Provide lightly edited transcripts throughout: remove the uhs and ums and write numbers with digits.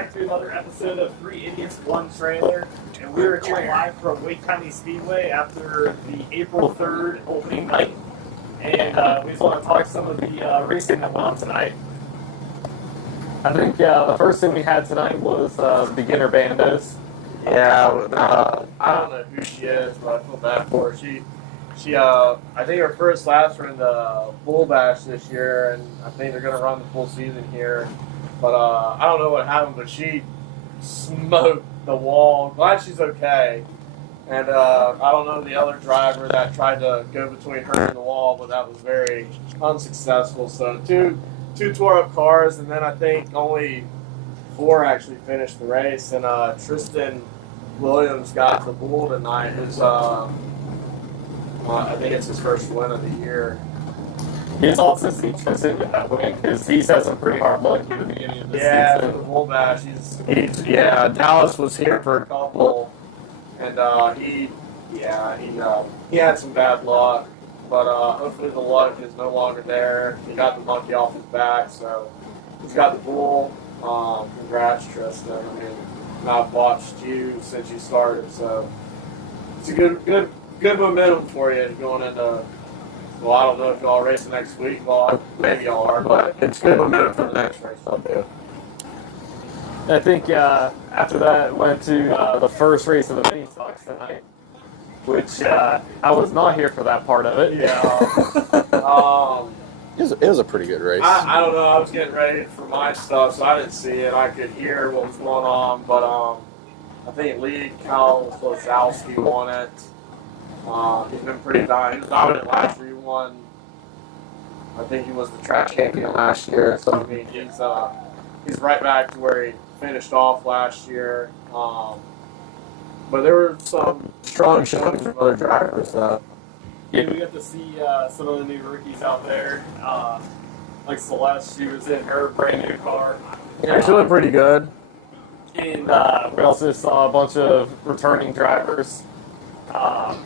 back to another episode of Three Idiots, One Trailer. And we're here live from Wake County Speedway after the April 3rd opening night. And we just want to talk some of the racing that went on tonight. I think the first thing we had tonight was beginner bandos. Yeah, I don't know who she is, but I feel bad for her. I think her first laps were in the Bull Bash this year, and I think they're going to run the full season here. But I don't know what happened, but she smoked the wall. Glad she's okay. And I don't know the other driver that tried to go between her and the wall, but that was very unsuccessful. So two tore up cars, and then I think only 4 actually finished the race. And Tristan Williams got the Bull tonight. I think it's his first win of the year. It's also seen Tristan with that win because he's had some pretty hard luck at the beginning of the season. For the Bull Bash. Dallas was here for a couple, and he had some bad luck, but hopefully the luck is no longer there. He got the monkey off his back, so he's got the Bull. Congrats, Tristan. I mean, I've watched you since you started, so it's a good momentum for you going into. Well, I don't know if y'all racing next week. Well, maybe y'all are, but it's good momentum for the next race I'll do. I think after that went to the first race of the mini stocks tonight, which I was not here for that part of it. Yeah. It was a pretty good race. I don't know. I was getting ready for my stuff, so I didn't see it. I could hear what was going on, but I think Lee Kalozowski won it. He's been pretty dominant. He was dominant last year. He won. I think he was the track champion last year. So I mean, he's right back to where he finished off last year. But there were some strong showings from other drivers. Yeah, we got to see some of the new rookies out there. Like Celeste, she was in her brand new car. Yeah, she looked pretty good. And we also saw a bunch of returning drivers.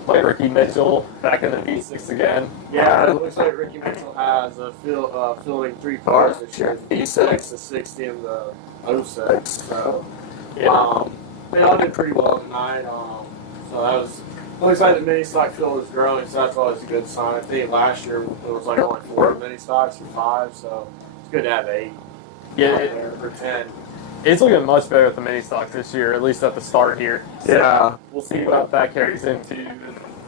Like Ricky Mitchell back in the V6 again. Yeah, it looks like Ricky Mitchell has fielding 3 cars this year: the V6, the 60, and the 06. So they all did pretty well tonight. So that was. It looks like the mini stock field is growing, so that's always a good sign. I think last year it was like only 4 mini stocks or 5, so it's good to have 8. Yeah, or 10. It's looking much better with the mini stocks this year, at least at the start here. So yeah, we'll see what that carries into.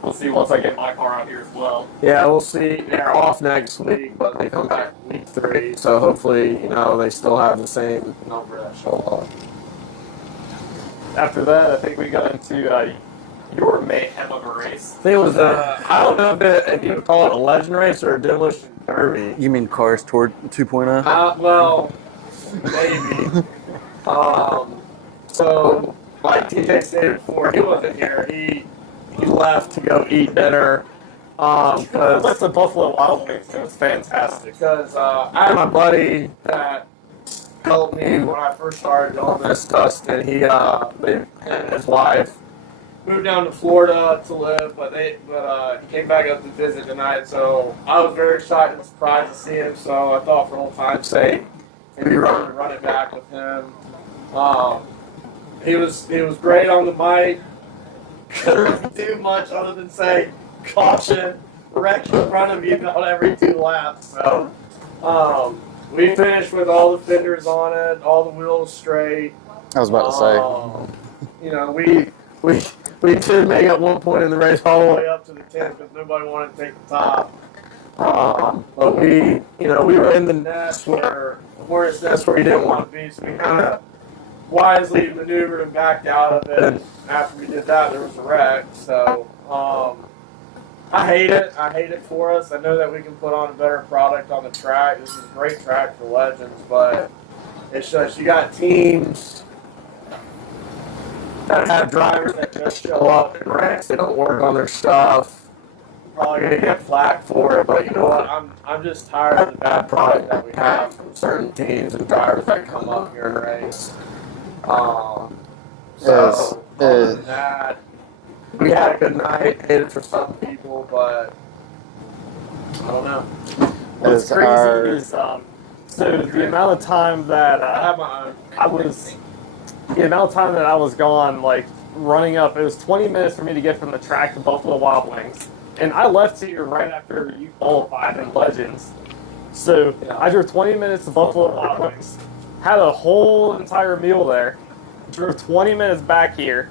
We'll see once I get my car out here as well. Yeah, we'll see. They're off next week, but they come back week 3, so hopefully, they still have the same number that show up. After that, I think we got into your mayhem of a race. I think it was I don't know if you would call it a legend race or a demolition derby. You mean Cars Tour 2.0? Well, maybe. So, like TJ stated before, he wasn't here. He left to go eat dinner. That's the Buffalo Wild Wings. It was fantastic. Because I had my buddy that helped me when I first started doing this, Dustin. He and his wife moved down to Florida to live, but he came back up to visit tonight. So I was very excited and surprised to see him. So I thought for old time's sake, maybe run it back with him. He was great on the mic. Couldn't do much other than say caution, wreck in front of you about every 2 laps. So we finished with all the fenders on it, all the wheels straight. I was about to say. We did make at one point in the race all the way up to the 10th because nobody wanted to take the top. But we were in the nest where we didn't want to be, so we kind of wisely maneuvered and backed out of it. And after we did that, there was a wreck. So I hate it. I hate it for us. I know that we can put on a better product on the track. This is a great track for legends, but it's just you got teams that have drivers that just show up in wrecks. They don't work on their stuff. Probably gonna get flack for it, but you know what? I'm just tired of the bad product that we have from certain teams and drivers that come up here and race. So other than that, we had a good night. Hit it for some people, but I don't know. What's crazy is so the amount of time that I have my own. I was the amount of time that I was gone, like running up, it was 20 minutes for me to get from the track to Buffalo Wild Wings. And I left here right after you qualified in Legends. So I drove 20 minutes to Buffalo Wild Wings, had a whole entire meal there, drove 20 minutes back here,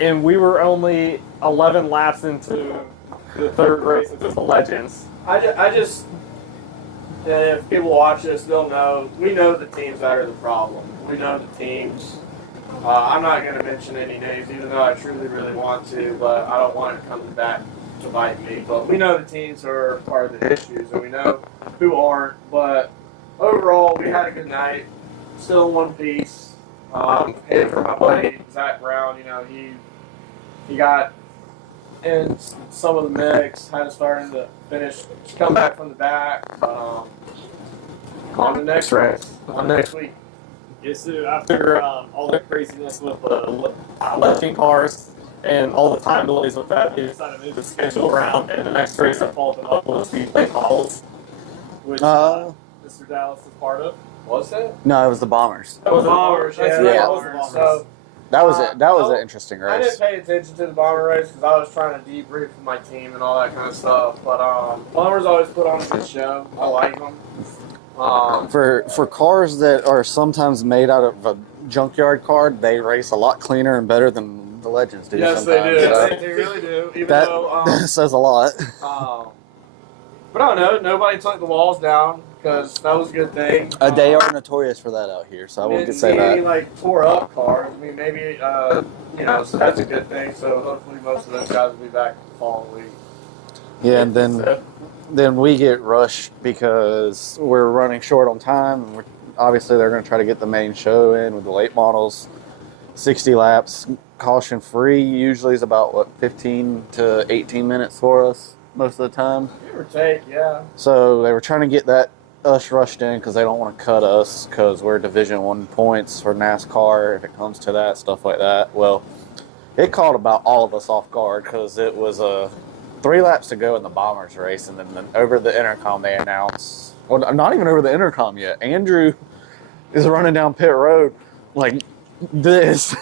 and we were only 11 laps into the third race, which is the Legends. I just if people watch this, they'll know. We know the teams that are the problem. We know the teams. I'm not going to mention any names, even though I truly really want to, but I don't want it to come back to bite me. But we know the teams are part of the issues, and we know who aren't. But overall, we had a good night. Still in one piece. And for my buddy Zach Brown, you know, he got in some of the mix, had to start in the finish, come back from the back. On the next race, on next week. Yeah, so after all the craziness with the lifting cars and all the time delays with that, they decided to move the schedule around, and the next race that followed them up was Speedway Models, which Mr. Dallas is part of. Was it? No, it was the Bombers. That was the Bombers. Yeah, yeah. that was the Bombers. So, That was it. That was an interesting I race. didn't pay attention to the Bomber race because I was trying to debrief with my team and all that kind of stuff. But Bombers always put on a good show. I like them. For cars that are sometimes made out of a junkyard car, they race a lot cleaner and better than the Legends do. Yes, they do. So They really do. Even that though says a lot. but I don't know. Nobody took the walls down because that was a good thing. They are notorious for that out here, so I wouldn't say maybe that. like tore up cars. I mean, maybe you know, so that's a good thing. So hopefully most of those guys will be back the following week. Yeah, and then we get rushed because we're running short on time. And obviously, they're going to try to get the main show in with the late models. 60 laps, caution free, usually is about 15 to 18 minutes for us most of the time. Give or take, yeah. So they were trying to get us rushed in because they don't want to cut us because we're Division I points for NASCAR if it comes to that, stuff like that. Well, it caught about all of us off guard because it was 3 laps to go in the Bombers race, and then over the intercom they announced, well, not even over the intercom yet, Andrew is running down pit road like this,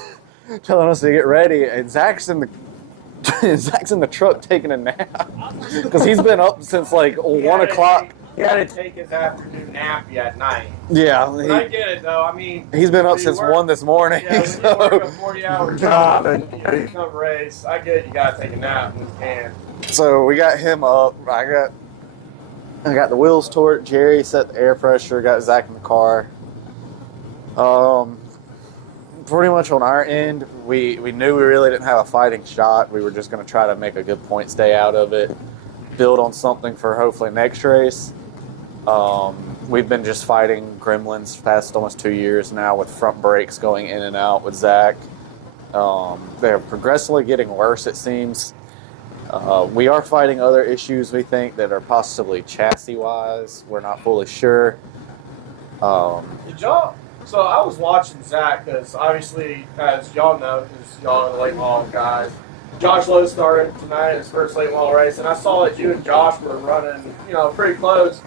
telling us to get ready, and Zach's in the truck taking a nap because he's been up since like 1 o'clock. He had to take his afternoon nappy at night. Yeah, I get it though. I mean, he's been up since 1 this morning. Yeah, when so. you work a 40-hour job and you come race, I get it, you gotta take a nap when you can. So we got him up. I got the wheels torqued. Jerry set the air pressure. Got Zach in the car. Pretty much on our end, we knew we really didn't have a fighting shot. We were just going to try to make a good points day out of it, build on something for hopefully next race. We've been just fighting gremlins past almost 2 years now with front brakes going in and out with Zach. They're progressively getting worse, it seems. We are fighting other issues, we think, that are possibly chassis-wise. We're not fully sure. So I was watching Zach because obviously, as y'all know, because y'all are the late model guys, Josh Lowe started tonight his first late model race, and I saw that you and Josh were running, you know, pretty close.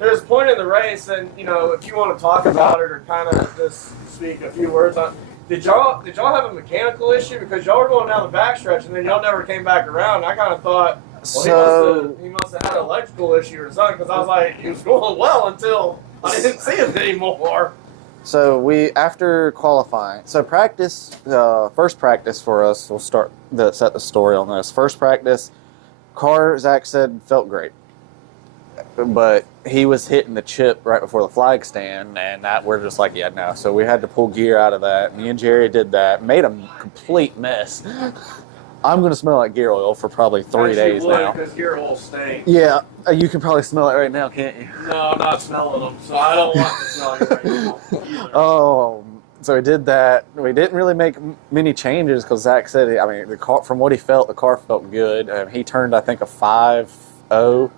There's a point in the race, and you know, if you want to talk about it or kind of just speak a few words on, did y'all have a mechanical issue because y'all were going down the backstretch and then y'all never came back around? I kind of thought, well, he must have had an electrical issue or something because I was like, he was going well until I didn't see him anymore. So we, after qualifying, so practice, first practice for us, we'll set the story on this. First practice, car, Zach said, felt great. But he was hitting the chip right before the flag stand, and that we're just like, yeah, no. So we had to pull gear out of that. Me and Jerry did that, made a complete mess. I'm going to smell like gear oil for probably 3 days now. Because gear oil stinks. Yeah, you can probably smell it right now, can't you? No, I'm not smelling them, so I don't want to smell it right now either. Oh, so we did that. We didn't really make many changes because Zach said, I mean, the car, from what he felt, the car felt good. He turned, I think, a 5.0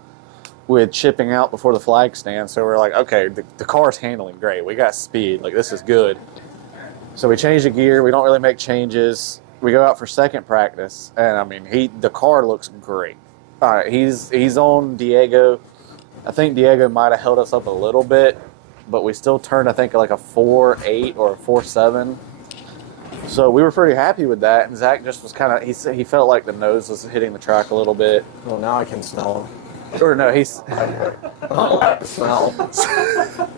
with chipping out before the flag stand. So we're like, okay, the car's handling great. We got speed. Like, this is good. So we changed the gear. We don't really make changes. We go out for second practice, and I mean, the car looks great. All right, he's on Diego. I think Diego might have held us up a little bit, but we still turned, I think, like a 4.8 or a 4.7. So we were pretty happy with that, and Zach just was kind of, he felt like the nose was hitting the track a little bit. Well, now I can smell Or no, he's... them. I don't like the smell.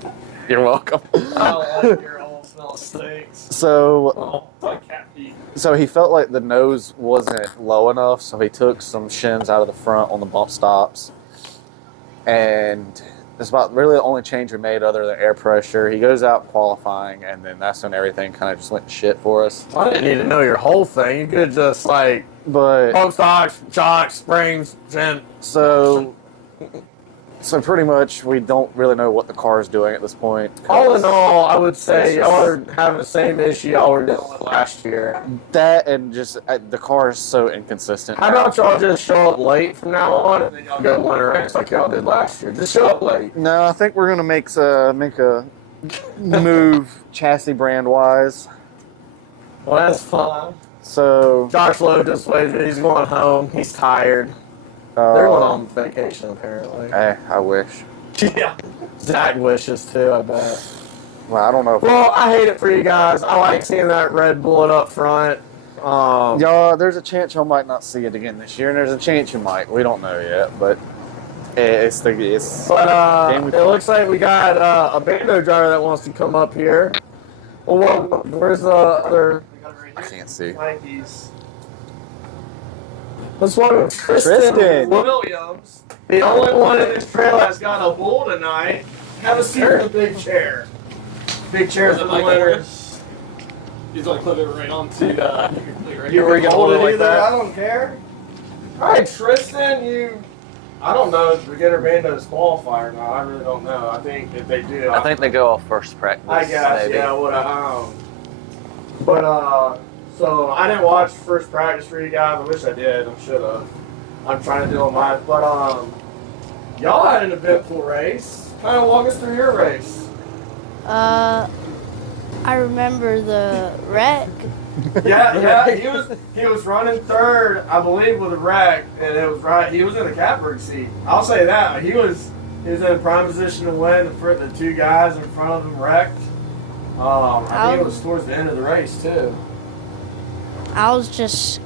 You're welcome. I don't like your old smell stinks. So, Oh, Like cat feet. so he felt like the nose wasn't low enough, so he took some shims out of the front on the bump stops. And that's about really the only change we made other than air pressure. He goes out qualifying, and then that's when everything kind of just went to shit for us. I didn't need to know your whole thing. You could just like But pump stocks, shocks, springs, and so pretty much we don't really know what the car is doing at this point. all in all, I would say y'all are having the same issue y'all were dealing with last year. That and just the car is so inconsistent. How now. about y'all just show up late from now on, and then y'all go winter race like y'all did last year? Just show up late. No, I think we're gonna make a move chassis brand wise. Well, that's fine. So Josh Lowe just waited. He's going home. He's tired. They're going on vacation apparently. I wish. Yeah. Zach wishes too, I bet. Well, I don't know. Well, I hate it for you guys. I like seeing that red bullet up front. Y'all, there's a chance y'all might not see it again this year, and there's a chance you might. We don't know yet, but it's But game we it looks like we got a Bando driver that wants to come up here. Well, where's the other? I can't see. Nikes. Let's welcome Tristan Tristan. Williams, the only one in this trail that's got a bull tonight. Have a seat in the big chair. Big chair for the winners. He's gonna clip it right onto. You can click right You here. were gonna hold it like either. that? I don't care. All right, Tristan, you. I don't know if beginner bandos qualify or not. I really don't know. I think if they do, I think they go off first practice. I guess, maybe. yeah. So I didn't watch first practice for you guys. I wish I did. I should have. I'm trying to do on mine. But y'all had an eventful race. Kind of walk us through your race. I remember the wreck. Yeah. He was running third, I believe, with a wreck, and it was right. He was in the catbird seat. I'll say that. He was in prime position to win. The two guys in front of him wrecked. I think it was towards the end of the race too. I was just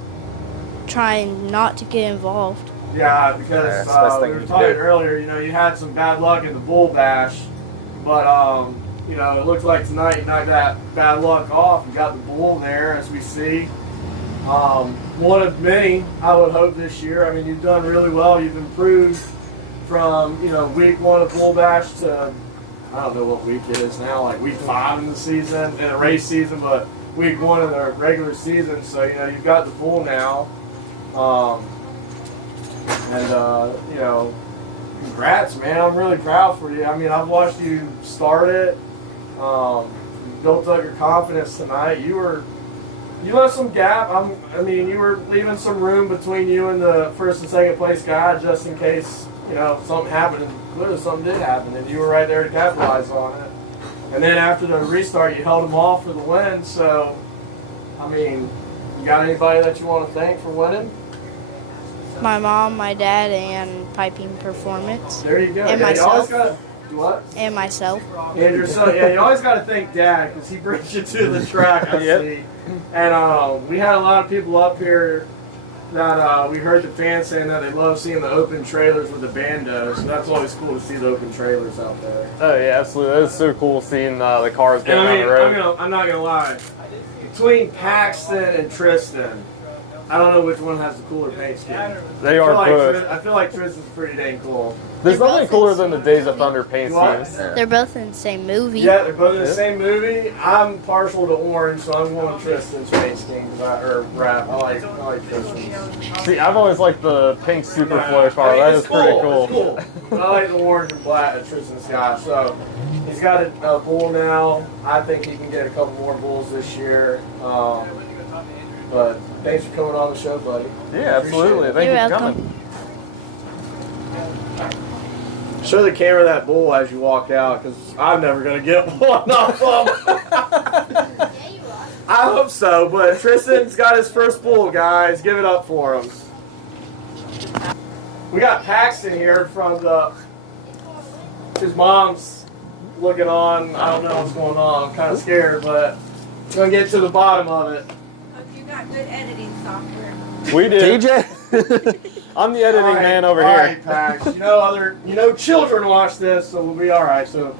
trying not to get involved. Yeah, because Yeah, that's the best thing we were you talking can do. earlier. You had some bad luck in the bull bash, but it looks like tonight you knocked that bad luck off and got the bull there, as we see. One of many, I would hope, this year. I mean, you've done really well. You've improved from week 1 of bull bash to I don't know what week it is now, like week 5 in the season, in a race season, but week 1 in the regular season. So you've got the bull now. Congrats, man. I'm really proud for you. I mean, I've watched you start it. You built up your confidence tonight. You left some gap. You were leaving some room between you and the first and second place guy just in case, something happened. And clearly something did happen, and you were right there to capitalize on it. And then after the restart, you held them off for the win. So, you got anybody that you want to thank for winning? My mom, my dad, and Piping Performance. There you go. And You always myself. got what? And myself. And yourself. Yeah, you always got to thank Dad because he brings you to the track. I see. And we had a lot of people up here that we heard the fans saying that they love seeing the open trailers with the bandos. So that's always cool to see the open trailers out there. Oh yeah, absolutely. It's so cool seeing the cars going down the road. I'm not gonna lie. Between Paxton and Tristan, I don't know which one has the cooler paint scheme. They are both. I feel like Tristan's pretty dang cool. There's They're nothing both cooler in than the the Days of movie. Thunder paint What? schemes. They're both in the same movie. Yeah, they're both in the Yeah. same movie. I'm partial to orange, so I'm going Tristan's paint scheme or wrap. I like Tristan's. See, I've always liked the pink Superflow car. That is it's pretty cool. It's cool. But I like the orange and black that Tristan's got. So he's got a bull now. I think he can get a couple more bulls this year. But thanks for coming on the show, buddy. Yeah, absolutely. Thank You're you for welcome. coming. Show the camera that bull as you walk out, because I'm never going to get one off him. I hope so, but Tristan's got his first bull, guys. Give it up for him. We got Paxton here from his mom's looking on. I don't know what's going on. I'm kind of scared, but we're going to get to the bottom of it. got good editing software. We do. DJ. I'm the editing man over all here. right, Pax. Children watch this, so we'll be all right. So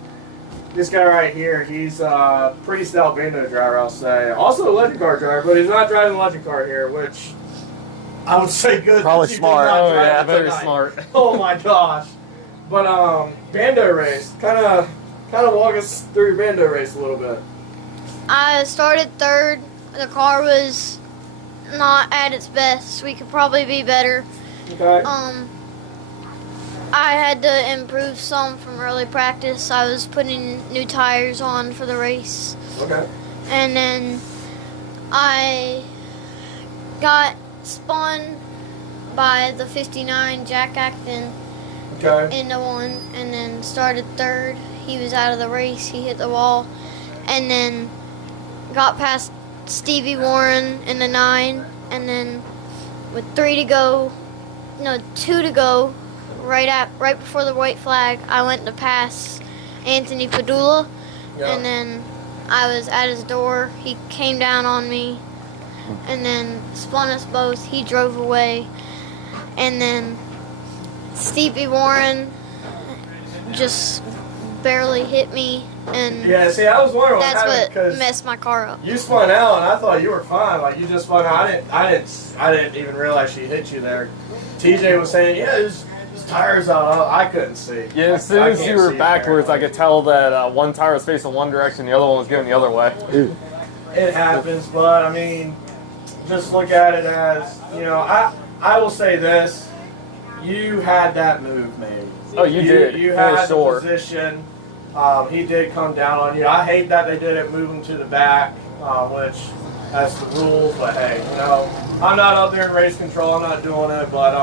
this guy right here, he's a pretty stout bando driver, I'll say. Also a legend car driver, but he's not driving a legend car here, which I would say good. Probably that you did smart. not Oh drive yeah, it very tonight. smart. Oh my gosh. But bando race, kind of walk us through your bando race a little bit. I started third. The car was not at its best. We could probably be better. Okay. I had to improve some from early practice. I was putting new tires on for the race. Okay. And then I got spun by the 59 Jack Acton Okay. into one, and then started third. He was out of the race. He hit the wall. And then got past Stevie Warren in the 9, and then with 2 to go, right before the white flag, I went to pass Anthony Padula, Yeah. and then I was at his door. He came down on me, and then spun us both. He drove away, and then Stevie Warren just barely hit me, and Yeah. See, I was wondering that's what happened what because messed my car up. you spun out, and I thought you were fine. Like you just spun out. I didn't even realize she hit you there. TJ was saying, yeah, his tires out. I couldn't see. Yeah, as soon I as can't you were see backwards, I apparently. could tell that one tire was facing one direction, the other one was going the other way. It happens, but I mean, just look at it as I will say this: you had that move made. Oh, you did. You For had sure. the position. He did come down on you. I hate that they didn't move him to the back, which that's the rule. But hey, I'm not up there in race control. I'm not doing it. But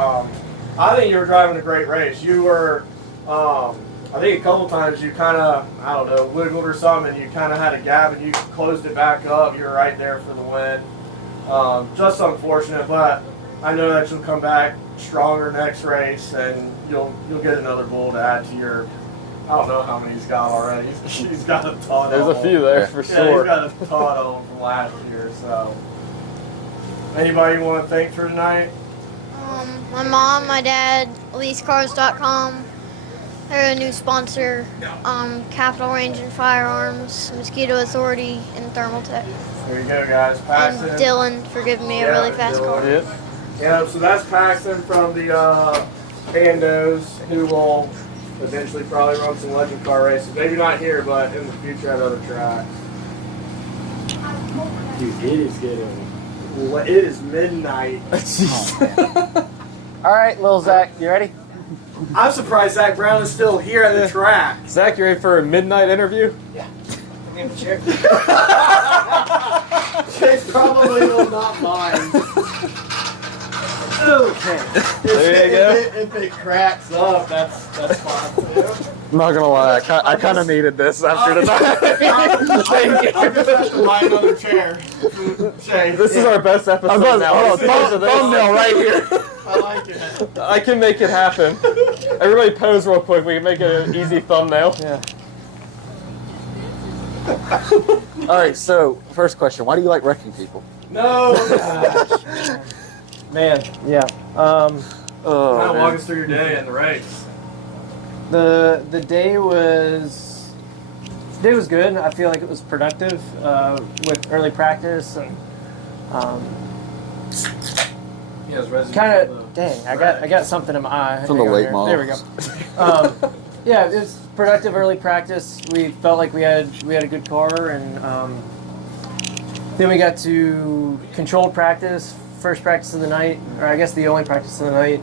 I think you were driving a great race. You were. I think a couple times you kind of, wiggled or something, and you kind of had a gap, and you closed it back up. You're right there for the win. Just unfortunate, but I know that you'll come back stronger next race, and you'll get another bull to add to your. I don't know how many he's got already. He's got a ton. There's of a few them. there for Yeah, sure. he's got a ton of them from last year. So, anybody you want to thank for tonight? My mom, my dad, leasecars.com. They're a new sponsor. Capital Range and Firearms, Mosquito Authority, and Thermaltech. There you go, guys. Paxton. And Dylan for giving me a really fast Dylan. car. Yep. Yeah, so that's Paxton from the Bandos, who will eventually probably run some legend car races. Maybe not here, but in the future at other tracks. Dude, it is getting. It is midnight. All right, little Zach, you ready? I'm surprised Zach Brown is still here at the track. Zach, you ready for a midnight interview? Chase probably will not mind. Okay. There you go. If it cracks up, that's fine too. I'm not gonna lie, I kind of needed this after tonight. I just have to buy another chair. Chase. This is our best episode I'm about, now. hold on, Because of this. thumbnail right here. I like it. I can make it happen. Everybody pose real quick. We can make it an easy thumbnail. Yeah. All right, so first question: why do you like wrecking people? No. Man, yeah. Kind Oh, of man. walk us through your day in the race. The day was good. I feel like it was productive with early practice and Yeah, it's resident kind from of. the Dang, I track. got something in my eye. From the Hang on late here. model. There we go. Yeah, it was productive early practice. We felt like we had a good car, and then we got to controlled practice. First practice of the night, or I guess the only practice of the night.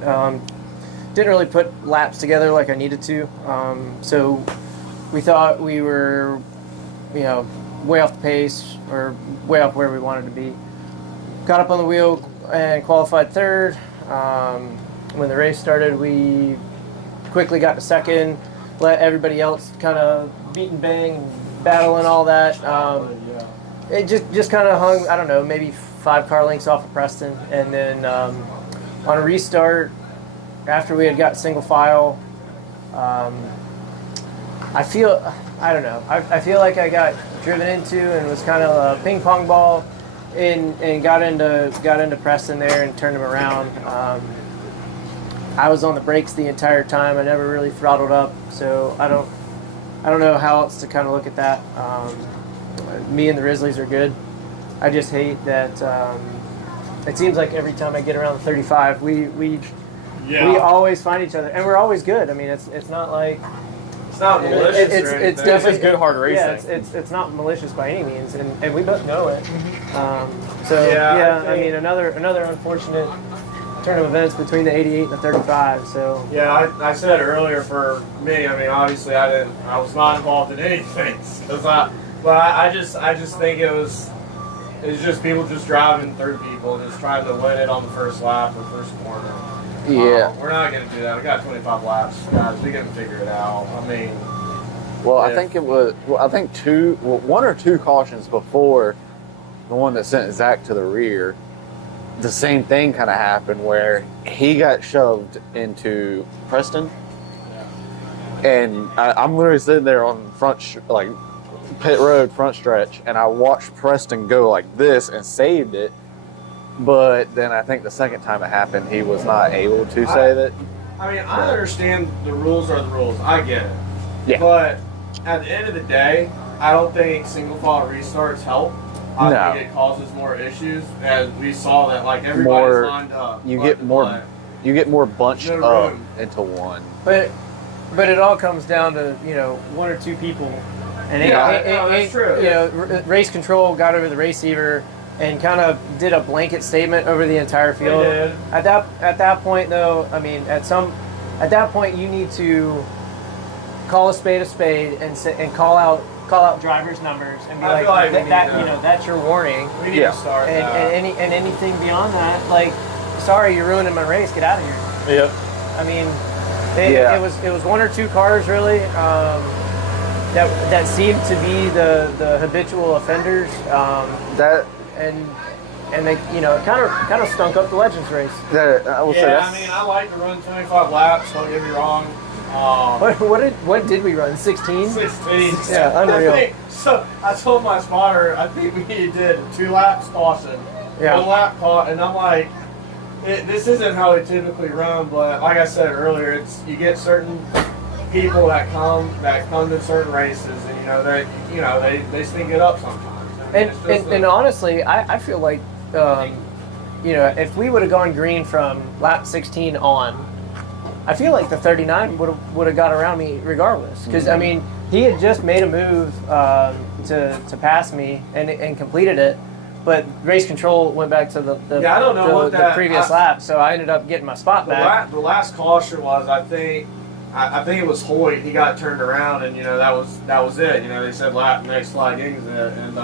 Didn't really put laps together like I needed to, so we thought we were, way off the pace or way off where we wanted to be. Got up on the wheel and qualified third. When the race started, we quickly got to second. Let everybody else kind of beat and bang, battle and all that. Yeah. It just kind of hung, I don't know, maybe 5 car lengths off of Preston. And then on a restart, after we had got single file, I feel like I got driven into and was kind of a ping pong ball. and got into Preston there and turned him around. I was on the brakes the entire time. I never really throttled up, so I don't know how else to kind of look at that. Me and the Risley's are good. I just hate that it seems like every time I get around the 35, we always find each other, and we're always good. I mean, it's not like It's not malicious. it's This definitely is good hard racing. Yeah, it's not malicious by any means, and we both know it. I mean, another unfortunate turn of events between the 88 and the 35. So Yeah, I said earlier for me. I mean, obviously, I was not involved in anything. I just think it was just people just driving through people, just trying to win it on the first lap or first corner. Yeah. We're not going to do that. We got 25 laps, guys. We can figure it out. I mean, Well, I think it was. Well, I think one or two cautions before the one that sent Zach to the rear. The same thing kind of happened where he got shoved into Preston, and I'm literally sitting there on pit road front stretch, and I watched Preston go like this and saved it. But then I think the second time it happened, he was not able to save it. I mean, I understand the rules are the rules. I get it. Yeah. But at the end of the day, I don't think single file restarts help. I think it causes more issues, as we saw that like everybody's lined up. You get more bunched No up room. into one. But it all comes down to one or two people, and that's true. Race control got over the receiver and kind of did a blanket statement over the entire field. They did. At that point, though, I mean, at that point, you need to call a spade and call out drivers' numbers and be I feel like we need that's your warning. We need to start And anything beyond that, like, sorry, you're ruining my race. Get out of here. Yep. I mean, it was one or two cars really that seemed to be the habitual offenders. And they kind of stunk up the Legends race. I mean, I like to run 25 laps. Don't get me wrong. What did we run? 16? 16. Yeah, unreal. So I told my spotter, I think we did 2 laps caution, 1 lap caught, and I'm like, this isn't how we typically run, but like I said earlier, you get certain people that come to certain races, and they stink it up sometimes. And honestly, I feel like if we would have gone green from lap 16 on, I feel like the 39 would have got around me regardless. Because I mean, he had just made a move to pass me and completed it, but race control went back to the previous lap, so I ended up getting my spot back. The last caution was, I think it was Hoyt. He got turned around, and that was it. They said next flag exit, and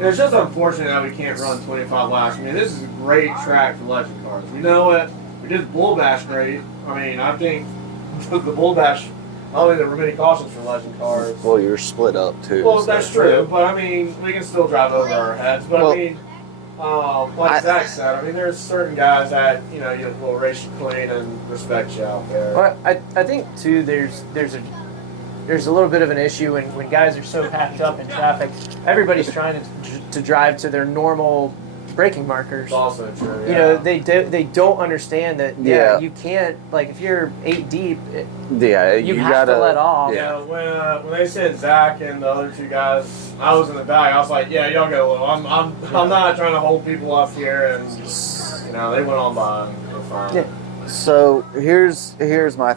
it's just unfortunate that we can't run 25 laps. I mean, this is a great track for legend cars. We know it. We did Bull Bash great. I mean, I think the Bull Bash, not only there were many cautions for legend cars. Well, you're split up too. Well, that's true, but I mean, we can still drive over our heads. But I mean, like Zach said, I mean, there's certain guys that you will race you clean and respect you out there. Well, I think too, there's a little bit of an issue when guys are so packed up in traffic. Everybody's trying to drive to their normal braking markers. It's also true. Yeah. They don't understand that. Yeah, you can't, like, if you're 8 deep. You have to let off. Yeah. When they said Zach and the other 2 guys, I was in the back. I was like, yeah, y'all go low. I'm not trying to hold people up here, and they went on by. They're fine. Yeah. So here's my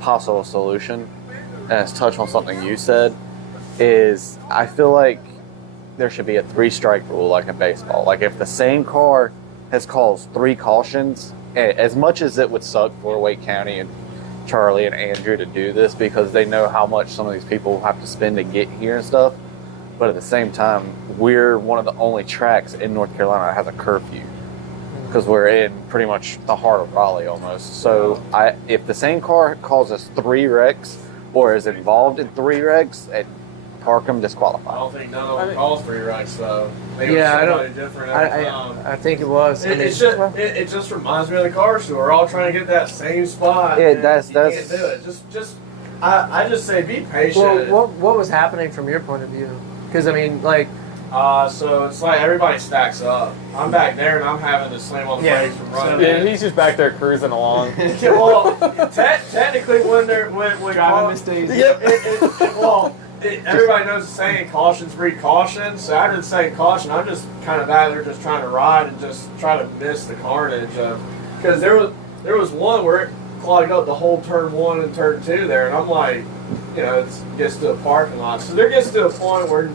possible solution, and it's touch on something you said. Is I feel like there should be a 3-strike rule like in baseball. Like if the same car has caused 3 cautions, as much as it would suck for Wake County and Charlie and Andrew to do this because they know how much some of these people have to spend to get here and stuff, but at the same time, we're one of the only tracks in North Carolina that has a curfew because we're in pretty much the heart of Raleigh almost. So if the same car causes 3 wrecks or is involved in 3 wrecks, park them, disqualified. I don't think none of them calls 3 wrecks though. Yeah, I don't. Different I think it was. It just reminds me of the car show. We're all trying to get that same spot. Yeah, you that's. Can't do it. I just say be patient. Well, what was happening from your point of view? Because I mean, like, So it's like everybody stacks up. I'm back there and I'm having to slam on the brakes from running. Yeah, he's just back there cruising along. Well, technically when Driving Miss Daisy. Everybody knows the saying, caution's breed caution. So after the saying caution, I'm just kind of out there just trying to ride and just try to miss the carnage. Because there was one where it clogged up the whole turn 1 and turn 2 there, and I'm like, it gets to a parking lot. So there gets to a point where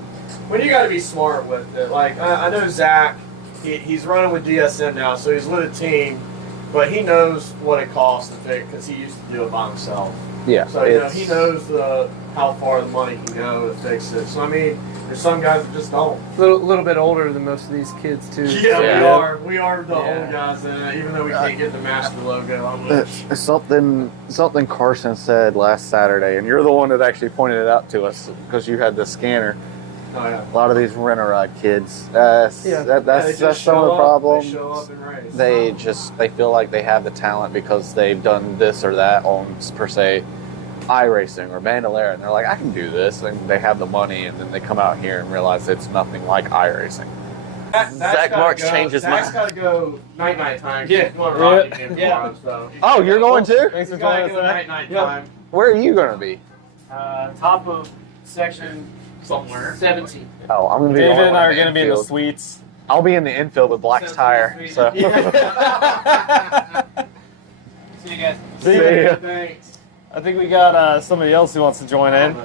when you got to be smart with it. Like I know Zach, he's running with DSM now, so he's with a team, but he knows what it costs to fix because he used to do it by himself. Yeah. So he knows how far the money can go to fix it. So I mean, there's some guys that just don't. A little bit older than most of these kids too. Yeah, we are the old guys, even though we can't get the master logo. I wish. Something Carson said last Saturday, and you're the one that actually pointed it out to us because you had the scanner. Oh yeah. A lot of these rent-a-ride kids, that's some of the problems. They show up and race. They feel like they have the talent because they've done this or that on, per se, iRacing or Bandolera, and they're like, I can do this, and they have the money, and then they come out here and realize it's nothing like iRacing. Zach Marks changes my. Zach's got to go night time. Yeah. He's going to ride again tomorrow, so. Oh, you're going too? Thanks for He's got to joining go us. night time. Where are you going to be? Top of section somewhere. 17. Oh, I'm going to be. David and I are going going to be in the suites. I'll be in the infield with Black's tire. So. See you guys. See ya. Thanks. I think we got somebody else who wants to join in.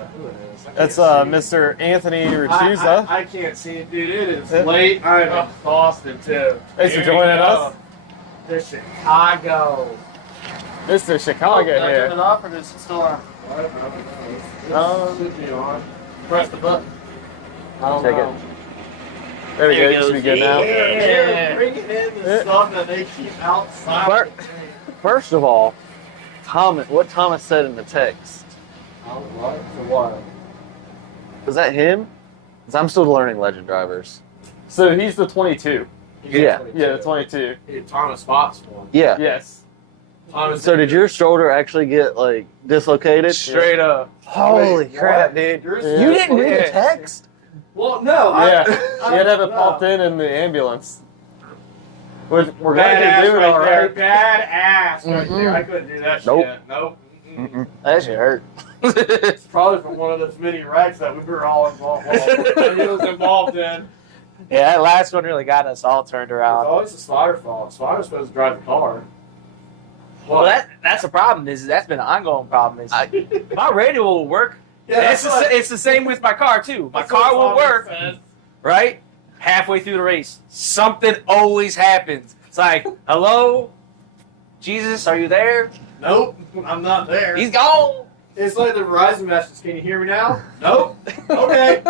That's Mr. Anthony Rachuza. I can't see it, dude. It is late. I'm exhausted, too. Thanks for joining us. The Chicago. Mr. Chicago here. Turn it off or is it still on? Should be on. Press the button. I don't Check know. it. There we go. You should be good now. They're bringing in the stuff that they keep outside. First of all, what Thomas said in the text. What? For what? Was that him? Because I'm still learning Legend drivers. So he's the 22. Yeah. Yeah, the 22. Thomas Spots one. Yeah. Yes. So did your shoulder actually get like dislocated? Straight up. Holy Wait, crap, what? dude! Yours- You didn't read the text? Well, no. Yeah. He had to have it popped in the ambulance. We're going to do it all right. Badass right there. I couldn't do that Nope. shit. Nope. Mm-mm. That shit hurt. It's probably from one of those mini wrecks that we were all involved in. He was involved in. Yeah, that last one really got us all turned It's around. always the spotter fault. Spotter's supposed to drive the car. Well, that's the problem. That's been an ongoing problem. Is my radio will work. Yeah, It's the same with my car too. My car will work, right? Halfway through the race, something always happens. It's like, hello, Jesus, are you there? Nope, I'm not there. He's gone. It's like the Verizon message. Can you hear me now? Nope. Okay.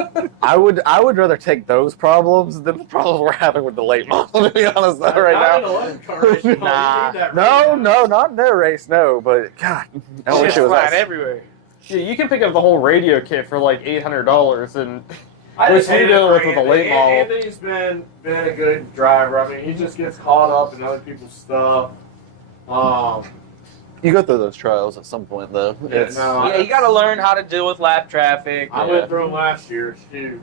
I would rather take those problems than the problems we're having with the late model. To be honest, though, right Not in now. 11 car race. You need that No, radio. not in their race. No, but God, I wish it was flying that. everywhere. Yeah, you can pick up the whole radio kit for like $800, and I just Which hate you deal it with for a late model. Anthony's been a good driver. I mean, he just gets caught up in other people's stuff. You go through those trials at some point, though. Yeah, no, Yeah, you got to learn how to deal with lap traffic. I went through them last year. It's huge.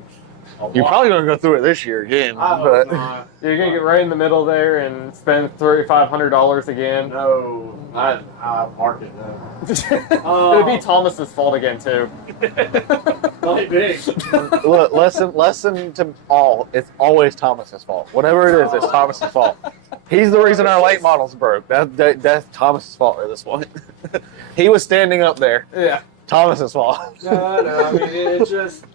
You're probably going to go through it this year again. I hope But not. you're going to get right in the middle there and spend $3,500 again. No, I park it now. It'd be Thomas's fault again, too. Might be. look, lesson to all. It's always Thomas's fault. Whatever it is, it's Thomas's fault. He's the reason our late models broke. That's Thomas's fault at this point. He was standing up there. Yeah. Thomas's fault. No, I mean, it's just,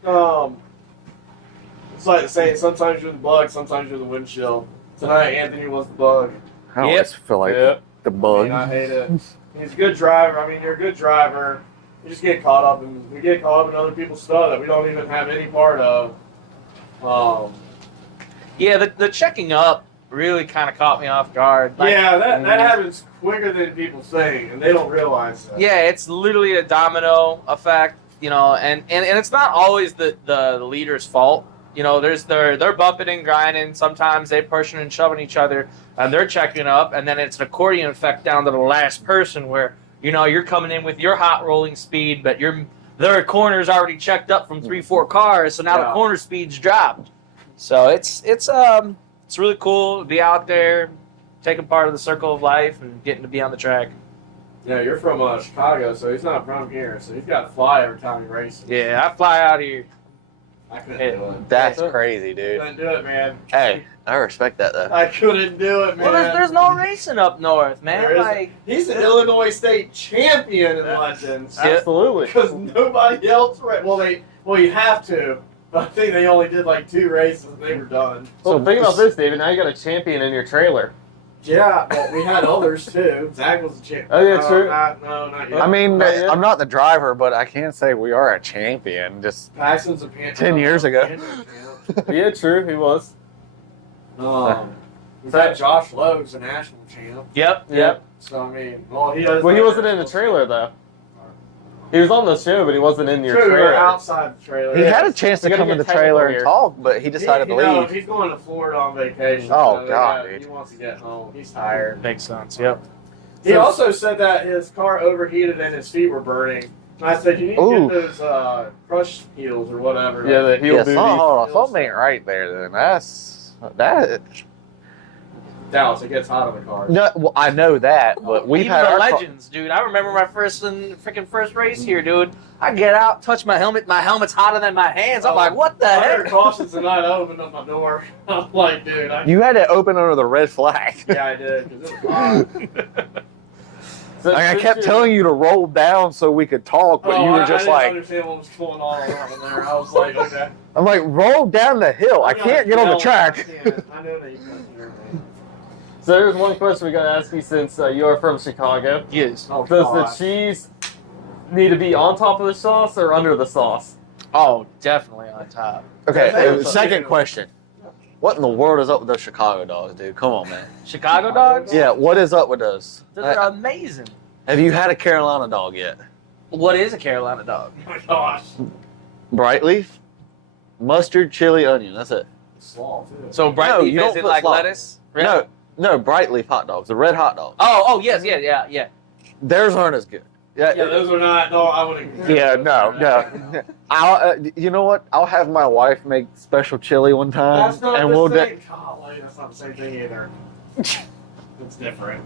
it's like the saying, sometimes you're the bug, sometimes you're the windshield. Tonight, Anthony was the bug. I always feel like Yep. the I bug. mean, I hate it. He's a good driver. I mean, you're a good driver. You just get caught up in other people's stuff that we don't even have any part of. Yeah, the checking up really kind of caught me off guard. Like, yeah, that happens quicker than people think, and they don't realize that. yeah, it's literally a domino effect, you know, and it's not always the leader's fault. You know, they're bumping and grinding. Sometimes they're pushing and shoving each other, and they're checking up, and then it's an accordion effect down to the last person where, you know, you're coming in with your hot rolling speed, but their corner's already checked up from 3-4 cars, so now the corner speed's dropped. So it's really cool to be out there, taking part of the circle of life and getting to be on the track. Yeah, you're from Chicago, so he's not from here, so he's got to fly every time he races. Yeah, I fly out here. I couldn't do it. That's crazy, dude. Couldn't do it, man. Hey, I respect that though. I couldn't do it, man. Well, there's no racing up north, man. There is- Like, he's an Illinois State champion in Legends. Absolutely. Because nobody else, well, you have to, but I think they only did like 2 races and they were done. So think about this, David. Now you got a champion in your trailer. Yeah, well, we had others too. Zach was a champion. Oh, yeah, true. Not yet. I mean, Not yet. I'm not the driver, but I can say we are a champion. Just Paxton's a 10 years ago. Yeah, true. He was. We've had Josh Lowe's a national champ. yep. So, I mean, well, he has. Well, he wasn't in the trailer though. He was on the show, but he wasn't in your True, trailer. outside the trailer. he had a chance to You gotta come in the get technical trailer and here. talk, but he decided to leave. He's going to Florida on vacation. Oh, so, God, yeah, dude. He wants to get home. He's tired. Makes sense. Yep. He also said that his car overheated and his feet were burning. And I said, you need to Ooh. get those crush heels or whatever. Yeah, the heel Yeah, duty. hold on, something ain't right there. Then that. Dallas, it gets hot on the car. No, well, I know that, but we've Even had the our legends, dude. I remember my first race here, dude. I get out, touch my helmet. My helmet's hotter than my hands. I'm like, what the I heard heck? cautions tonight. I opened up my door. I'm like, dude. You had it open under the red flag. Yeah, I did. 'Cause it was hot. So Like, I since kept you're- telling you to roll down so we could talk, but you were just I didn't like, understand what was going on around there. I was like, okay. I'm like, roll down the hill. I can't get on the track. I know that you can't hear me. So there's one question we gotta ask you since you are from Chicago. Yes. Oh, Does God. the cheese need to be on top of the sauce or under the sauce? Oh, definitely on top. Okay, Yeah, second question. What in the world is up with those Chicago dogs, dude? Come on, man. Chicago dogs? Yeah, what is up with those? They're amazing. Have you had a Carolina dog yet? What is a Carolina dog? Oh my gosh. Bright leaf, mustard, chili, onion. That's it. Slaw, too. So bright No, leaf you don't is it put like slaw. lettuce? Really? No, bright leaf hot dogs. The red hot dogs. Oh, yes, yeah. Theirs aren't as good. Yeah, those are not. No, I wouldn't. Yeah, no. You know what? I'll have my wife make special chili one time, That's not and the we'll. same. Golly, that's not the same thing either. It's different.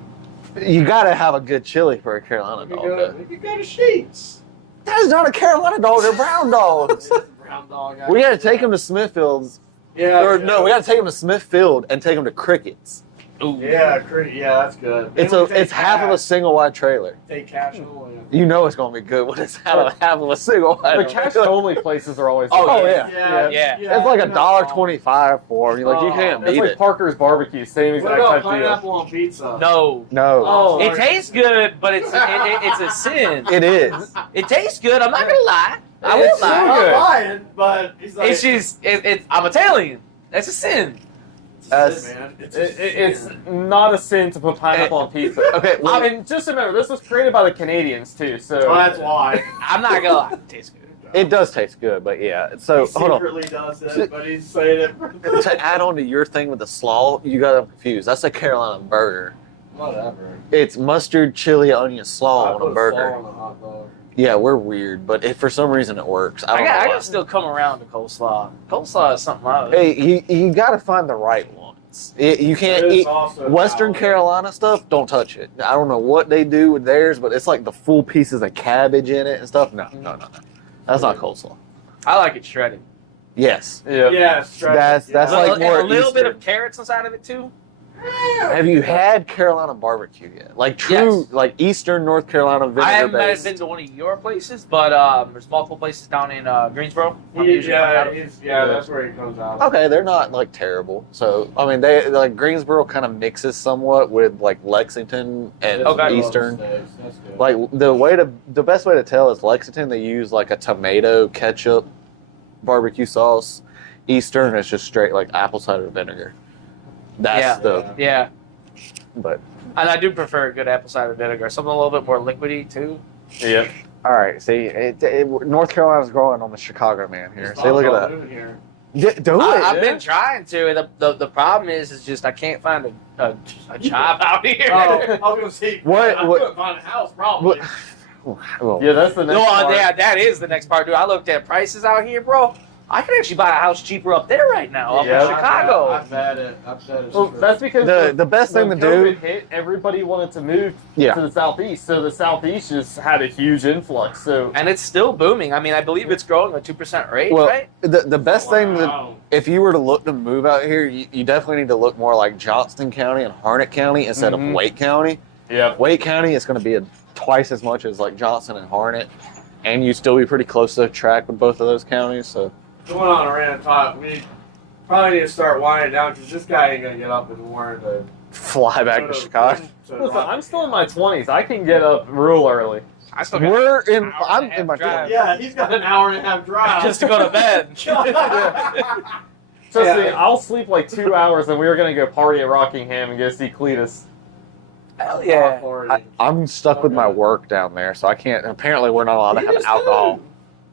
You gotta have a good chili for a Carolina You dog. could though. go to Sheets. That is not a Carolina dog. They're brown dogs. Brown dog. We gotta take them to Smithfield. Yeah. Or no, we gotta take them to Smithfield and take them to Crickets. Ooh. Yeah, that's good. It's half of a single wide trailer. Take casual. You know it's gonna be good when it's half of a single wide. The cash only places are always. Oh, good. yeah. Yeah. It's like you're not wrong. $1.25 for them. You're like, you can't It's beat like it. Parker's Barbecue, same What exact about type deal. pineapple on pizza? No. No, Oh, It tastes good, but it's a sin. it is. It tastes good. I'm not gonna lie. I It's won't so lie. I'm good. not lying, but he's like, It's just I'm Italian. That's a sin. it's a sin, man. It's, a It's sin. not a sin to put pineapple on pizza. Okay, well, I mean, just remember, this was created by the Canadians too, so. Well, that's why. I'm not gonna lie. It tastes good. it does taste good, but yeah. So He hold on. secretly does it, but he's saying it. To add on to your thing with the slaw, you got them confused. That's a Carolina burger. Whatever. It's mustard, chili, onion slaw I on put a burger. slaw on a hot dog. Yeah, we're weird, but for some reason it works. I I don't know why. gotta still come around to coleslaw. Coleslaw is something else. Hey, you got to find the right ones. You can't It is eat also Western valid. Carolina stuff. Don't touch it. I don't know what they do with theirs, but it's like the full pieces of cabbage in it and stuff. No. That's not coleslaw. I like it shredded. Yes. Yeah. Yeah, That's like And more a little bit Eastern. of carrots inside of it too. Have you had Carolina barbecue yet? Like true, Yes. like Eastern North Carolina vinegar I haven't based. been to one of your places, but there's multiple places down in Greensboro. I'm usually coming out of. That's where he comes out. Okay, they're not like terrible. So I mean, they like Greensboro kind of mixes somewhat with like Lexington and Okay. Eastern. That's good. Like the best way to tell is Lexington they use like a tomato ketchup barbecue sauce. Eastern is just straight like apple cider vinegar. That's Yeah, but and I do prefer a good apple cider vinegar. Something a little bit more liquidy too. Yep. all right. See, North Carolina's growing on the Chicago man here. See, look at that. Here. Do it. I've been trying to. The problem is just I can't find a job out here. Oh, I was gonna say. What- I what- couldn't find a house, probably. Well, Yeah, that's the next No, part. yeah, that is the next part, dude. I looked at prices out here, bro. I can actually buy a house cheaper up there right now, up in Chicago. I bet it's Well, true. that's because The best thing to when do. COVID hit, everybody wanted to move Yeah. to the southeast, so the southeast just had a huge influx. So And it's still booming. I mean, I believe it's growing at 2% rate, Well, right? the best thing that Wow. if you were to look to move out here, you definitely need to look more like Johnston County and Harnett County instead of Mhm. Wake County. yeah, Wake County is going to be twice as much as like Johnston and Harnett, and you still be pretty close to the track with both of those counties. So Going on a random talk, we probably need to start winding down because this guy ain't gonna get up in the morning to fly back to Chicago. listen, I'm still in my 20s. I can get up real early. I still got We're in. hour I'm and a in my half drive. Yeah, he's got an hour and a half drive just to go to bed. Trust me, I'll sleep like 2 hours, and we were gonna go party at Rockingham and go see Cletus. Hell yeah. I'm stuck with my work down there, so I can't. Apparently, we're not allowed to have alcohol.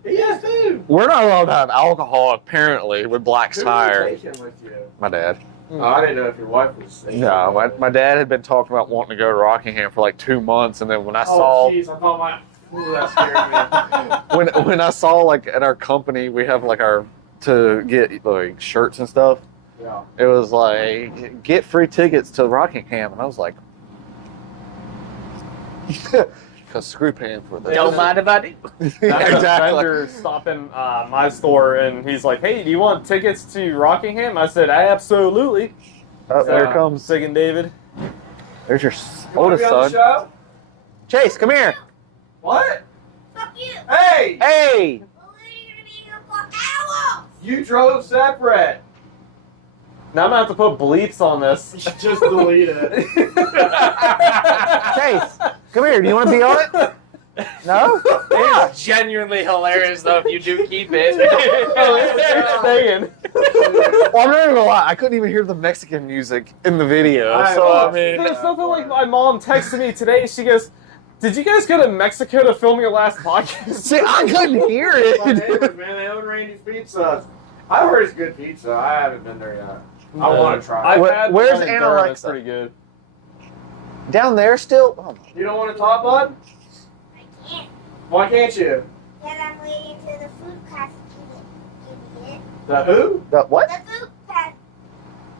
He is too. We're not allowed to have alcohol. Apparently, with Black's Who Tire. are you taking with you? My dad. Oh, I didn't know if your wife was. No, my dad had been talking about wanting to go to Rockingham for like 2 months, and then when I Oh, saw jeez, I thought my. Ooh, that scared me. when I saw like at our company we have like our to get like shirts and stuff. Yeah. It was like get free tickets to Rockingham, and I was like, because screw paying for this. Don't mind if I do. Exactly. Vendor stopping my store, and he's like, "Hey, do you want tickets to Rockingham?" I said, "Absolutely." Oh, there So, comes. Sig and David. There's your You wanna oldest be on the son. show? Chase, come here. What? Fuck you. Hey! Hey. Well, you're gonna be here for hours. You drove separate. Now I'm gonna have to put bleeps on this. Just delete it. Chase, come here. Do you want to be on it? No? It's genuinely hilarious, though, if you do keep it. Oh, it's staying. Well, I'm not even gonna lie. I couldn't even hear the Mexican music in the video. I So I watched mean, There's something like my mom texted me today. She goes, "Did you guys go to Mexico to film your last podcast?" see, I couldn't hear My it. neighbors, man, they own Randy's Pizza. I've heard it's good pizza. I haven't been there yet. I want to try. I've Where- had where's one in Aunt Durham, Alexa? It's pretty good. Down there still. Oh, You don't want to talk, bud? I can't. Why can't you? Because I'm waiting till the food cost idiot. The who? the what? The food cost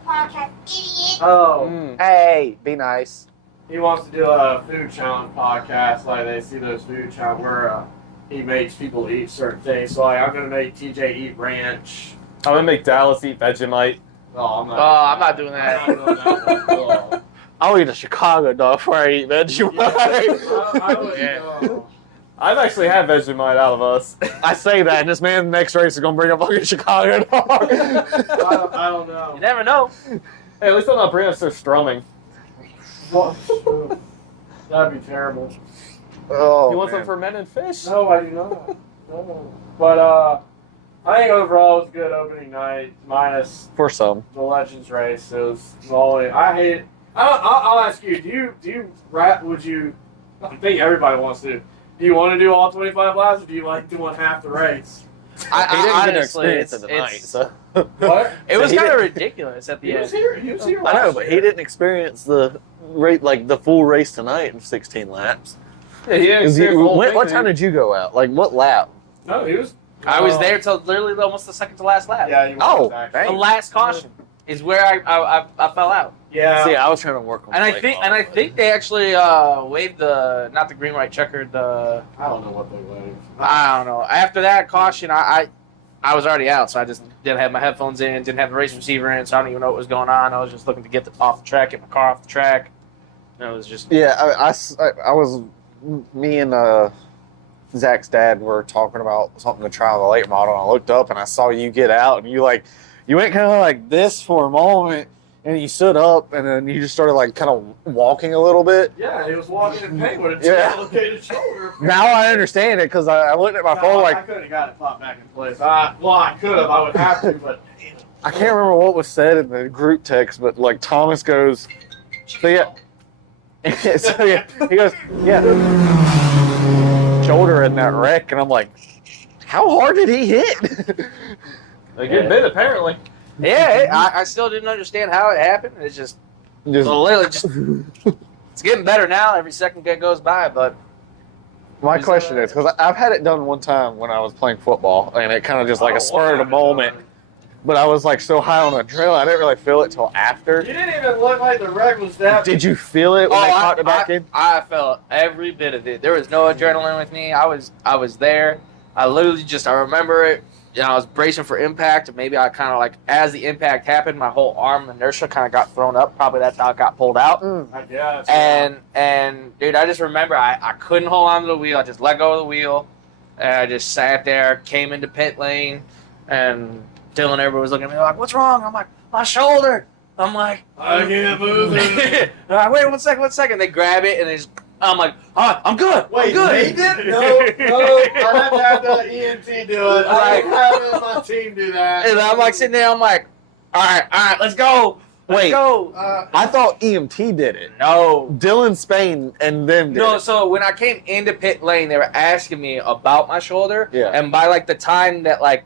podcast idiot. Oh, Mm. Hey, be nice. he wants to do a food challenge podcast. Like they see those food challenge where he makes people eat certain things. So like, I'm gonna make TJ eat ranch. I'm gonna make Dallas eat Vegemite. Oh, I'm not. I'm not doing that. I'm not doing that one. Oh. I'll eat a Chicago dog before I eat Vegemite. I wouldn't Yeah. know. I've actually had Vegemite out of us. I say that, and this man in the next race is gonna bring up fucking Chicago dog. I don't know. You never know. Hey, at least I'm not bringing up so strumming. What? That'd be terrible. Oh, You want man. some fermented fish? No, I do not. No. But I think overall it was a good opening night, minus For some. the Legends race. It was the only. I hate it. I'll ask you. Do you rap? Would you? I think everybody wants to. Do you want to do all 25 laps, or do you like doing half the race? He didn't get to honestly, experience it it's- tonight, it's- so. What? It was he kind of didn't- ridiculous at the He end. was here. He was here. I know, last but year. he didn't experience the rate, like the full race tonight in 16 laps. Yeah, he didn't 'Cause experience the whole what thing, time did you go out? Like what lap? No, he was. I was there till literally almost the second to last lap. Yeah, he was Oh, actually. The last caution is where I fell out. Yeah. See, I was trying to work on. And I brake think off, but- they actually waved the not the green, white, checkered. The I don't know what they waved. I don't know. After that caution, I was already out, so I just didn't have my headphones in, didn't have the race receiver in, so I don't even know what was going on. I was just looking to get off the track, get my car off the track. And it was just Yeah, I was. Me and Zach's dad were talking about something to try on the late model, and I looked up and I saw you get out, and you went kind of like this for a moment, and you stood up, and then you just started like kind of walking a little bit. Yeah, he was walking in pain with a Yeah. dislocated shoulder. Now I understand it because I looked at my No, phone I like could have got it popped back in place. I could have. I would have to, but I can't remember what was said in the group text, but like Thomas goes, so yeah, so yeah, he goes, yeah, shoulder in that wreck, and I'm like, how hard did he hit? A good bit, apparently. yeah. I still didn't understand how it happened. It's just Just literally just it's getting better now. Every second that goes by, but My question is, because I've had it done one time when I was playing football, and it kind of just like a spur of the moment. But I was like so high on adrenaline, I didn't really feel it till after. You didn't even look like the wreck was that. Did you feel it when they caught the back in? I felt every bit of it. There was no adrenaline with me. I was there. I literally I remember it. You know, I was bracing for impact, and maybe I kind of like, as the impact happened, my whole arm inertia kind of got thrown up. Probably that's how it got pulled out. I guess. And dude, I just remember I couldn't hold on to the wheel. I just let go of the wheel, and I just sat there, came into pit lane, and Dylan, everybody was looking at me like, "What's wrong?" I'm like, "My shoulder." I'm like, I can't move it. They're like, "Wait, 1 second. They grab it, and they just, I'm like, "Oh, I'm good. Wait, I'm good." they did? No, I have to have the EMT do it. I Like- have my team do that. And I'm like sitting there. I'm like, all right, let's go. Let's Wait. go. I thought EMT did it. No. Dylan Spain and them did No, it. so when I came into pit lane, they were asking me about my shoulder. Yeah. And by like the time that like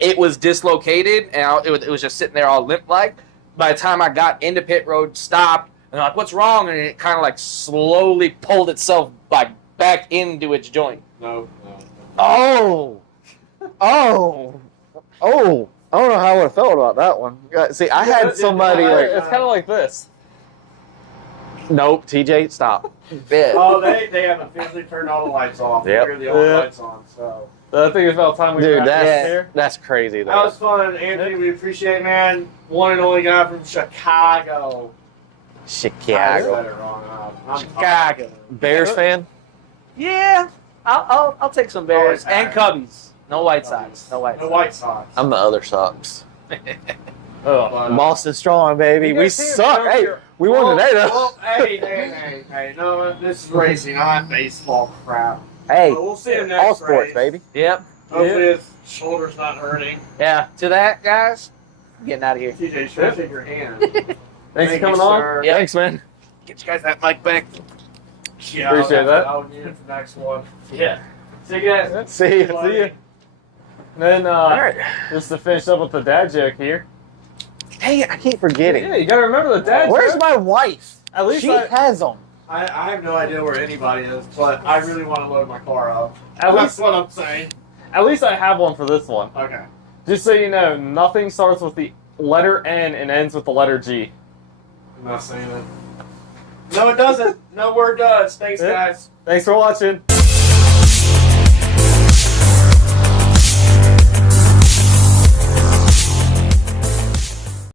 it was dislocated and it was just sitting there all limp-like, by the time I got into pit road, stopped, and I'm like, "What's wrong?" And it kind of like slowly pulled itself like back into its joint. No. Oh. Oh. Oh. I don't know how I would have felt about that one. See, I had somebody like, It's kind of like this. nope, TJ, stop. Yeah. Oh, they haven't physically turned all the lights off. Yep. Here the all Yeah. lights on, so. I think it's about time we Dude, wrap that's this here. that's crazy That though. was fun, Anthony. We appreciate it, man. One and only guy from Chicago. I Chicago. said it wrong. I'm Chicago. Bears fan? Yeah. I'll take some Bears Always and Cubbies. No White Sox. No White No Sox. White Sox. I'm the other Sox. Oh. But, Boston strong, baby. You We guys see it suck. down Hey, here? we won today though. Well, hey. No, this is racing, not baseball crap. Hey, But we'll see him next all sports, race. baby. Yep. Hopefully his shoulder's not hurting. Yeah. To that, guys, I'm getting out of here. TJ, should I shake your hand? Thanks for coming you, on. sir. Yeah. Thanks, man. Get you guys that mic back. Yeah, Appreciate that. I'll need it for the next one. Yeah. See you guys. See ya. See ya. And then, just to finish up with the dad joke here. Dang it, I keep forgetting. Yeah, you gotta remember the dad Where's joke. my wife? At least She I, has them. I have no idea where anybody is, but I really want to load my car up. At That's least, what I'm saying. at least I have one for this one. Okay. Just so you know, nothing starts with the letter N and ends with the letter G. I'm not saying it. No, it doesn't. No word does. Thanks, Yeah. guys. Thanks for watching.